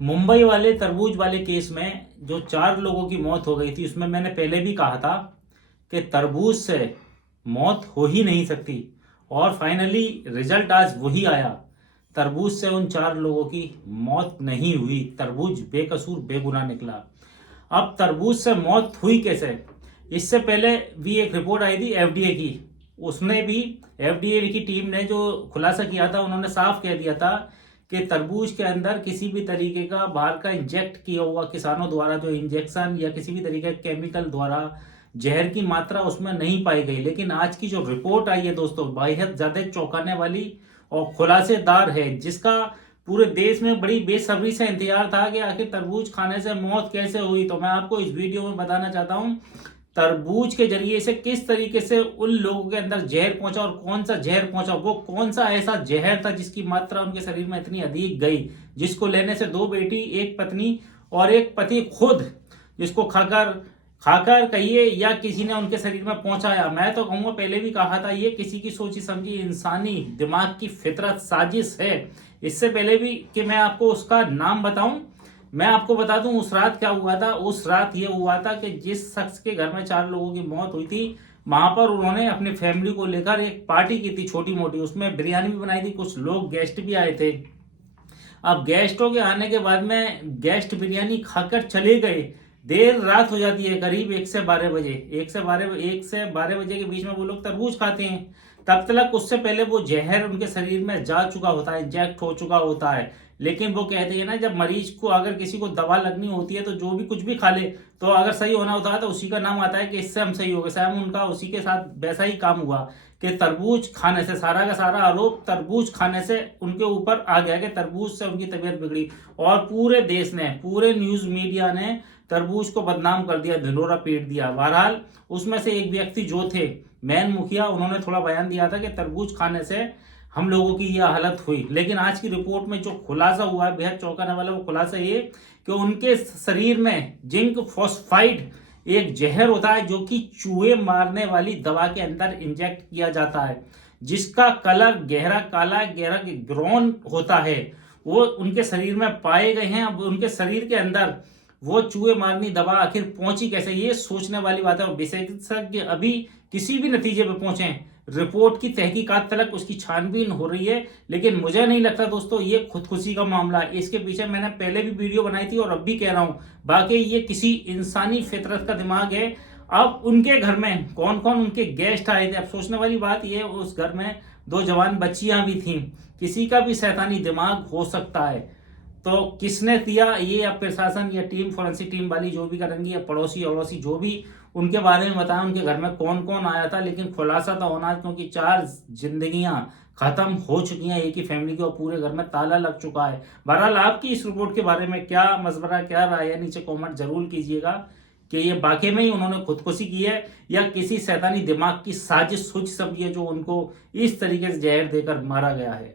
मुंबई वाले तरबूज वाले केस में जो 4 लोगों की मौत हो गई थी, उसमें मैंने पहले भी कहा था कि तरबूज से मौत हो ही नहीं सकती। और फाइनली रिजल्ट आज वही आया। तरबूज से उन 4 लोगों की मौत नहीं हुई। तरबूज बेकसूर बेगुनाह निकला। अब तरबूज से मौत हुई कैसे? इससे पहले भी एक रिपोर्ट आई थी एफडीए की। उसने भी, एफडीए की टीम ने जो खुलासा किया था, उन्होंने साफ कह दिया था कि तरबूज के अंदर किसी भी तरीके का बाहर का इंजेक्ट किया हुआ, किसानों द्वारा जो इंजेक्शन या किसी भी तरीके के केमिकल द्वारा जहर की मात्रा उसमें नहीं पाई गई। लेकिन आज की जो रिपोर्ट आई है दोस्तों, बेहद ज्यादा चौंकाने वाली और खुलासेदार है, जिसका पूरे देश में बड़ी बेसब्री से इंतजार था कि आखिर तरबूज खाने से मौत कैसे हुई। तो मैं आपको इस वीडियो में बताना चाहता हूं तरबूज के जरिए से किस तरीके से उन लोगों के अंदर जहर पहुंचा और कौन सा जहर पहुंचा, वो कौन सा ऐसा जहर था जिसकी मात्रा उनके शरीर में इतनी अधिक गई, जिसको लेने से 2 बेटी, एक पत्नी और एक पति खुद जिसको खाकर खाकर कहिए या किसी ने उनके शरीर में पहुंचाया। मैं तो कहूंगा, पहले भी कहा था, ये किसी की सोची समझी इंसानी दिमाग की फितरत साजिश है। इससे पहले भी कि मैं आपको उसका नाम बताऊं, मैं आपको बता दूं उस रात क्या हुआ था। उस रात ये हुआ था कि जिस शख्स के घर में 4 लोगों की मौत हुई थी, वहां पर उन्होंने अपनी फैमिली को लेकर एक पार्टी की थी छोटी मोटी। उसमें बिरयानी भी बनाई थी, कुछ लोग गेस्ट भी आए थे। अब गेस्टों के आने के बाद में गेस्ट बिरयानी खाकर चले गए। देर रात हो जाती है, करीब 1 से 12 बजे। 1 से 12 बजे के बीच में वो लोग तरबूज खाते हैं। तब तक उससे पहले वो जहर उनके शरीर में जा चुका होता है, इंजेक्ट हो चुका होता है। लेकिन वो कहते हैं ना, जब मरीज को, अगर किसी को दवा लगनी होती है तो जो भी कुछ भी खा ले, तो अगर सही होना होता है तो उसी का नाम आता है कि इससे हम सही हो गए। शायद उनका उसी के साथ वैसा ही काम हुआ कि तरबूज खाने से, सारा का सारा आरोप तरबूज खाने से उनके ऊपर आ गया कि तरबूज से उनकी तबीयत बिगड़ी। और पूरे देश ने, पूरे न्यूज मीडिया ने तरबूज को बदनाम कर दिया, ढिंढोरा पीट दिया। बहरहाल उसमें से एक व्यक्ति जो थे, मैन मुखिया, उन्होंने थोड़ा बयान दिया था कि तरबूज खाने से हम लोगों की यह हालत हुई। लेकिन आज की रिपोर्ट में जो खुलासा हुआ है, बेहद चौंकाने वाला, वो खुलासा ये कि उनके शरीर में जिंक फॉस्फाइड एक जहर होता है, जो कि चूहे मारने वाली दवा के अंदर इंजेक्ट किया जाता है, जिसका कलर गहरा काला, गहरा ग्रॉन होता है। वो उनके शरीर में पाए गए हैं। अब उनके शरीर के अंदर वो चूहे मारनी दवा आखिर पहुंची कैसे, ये सोचने वाली बात है। और विशेषज्ञ अभी किसी भी नतीजे पे पहुंचे, रिपोर्ट की तहकीकात तलक उसकी छानबीन हो रही है। लेकिन मुझे नहीं लगता दोस्तों ये खुदकुशी का मामला है। इसके पीछे मैंने पहले भी वीडियो बनाई थी और अब भी कह रहा हूं, बाकी ये किसी इंसानी फितरत का दिमाग है। अब उनके घर में कौन कौन उनके गेस्ट आए थे, अब सोचने वाली बात यह है, उस घर में 2 जवान बच्चियां भी थी। किसी का भी शैतानी दिमाग हो सकता है। तो किसने दिया, ये अब प्रशासन या टीम, फोरेंसिक टीम वाली जो भी करेंगी, या पड़ोसी अड़ोसी जो भी उनके बारे में बताया, उनके घर में कौन कौन आया था। लेकिन खुलासा तो होना, क्योंकि 4 जिंदगियां खत्म हो चुकी हैं एक ही फैमिली की, और पूरे घर में ताला लग चुका है। बहरहाल आपकी इस रिपोर्ट के बारे में क्या मशवरा, क्या राय है, नीचे कॉमेंट जरूर कीजिएगा कि ये वाकई में ही उन्होंने खुदकुशी की है या किसी शैतानी दिमाग की साजिश सोच समझी है जो उनको इस तरीके से जहर देकर मारा गया है।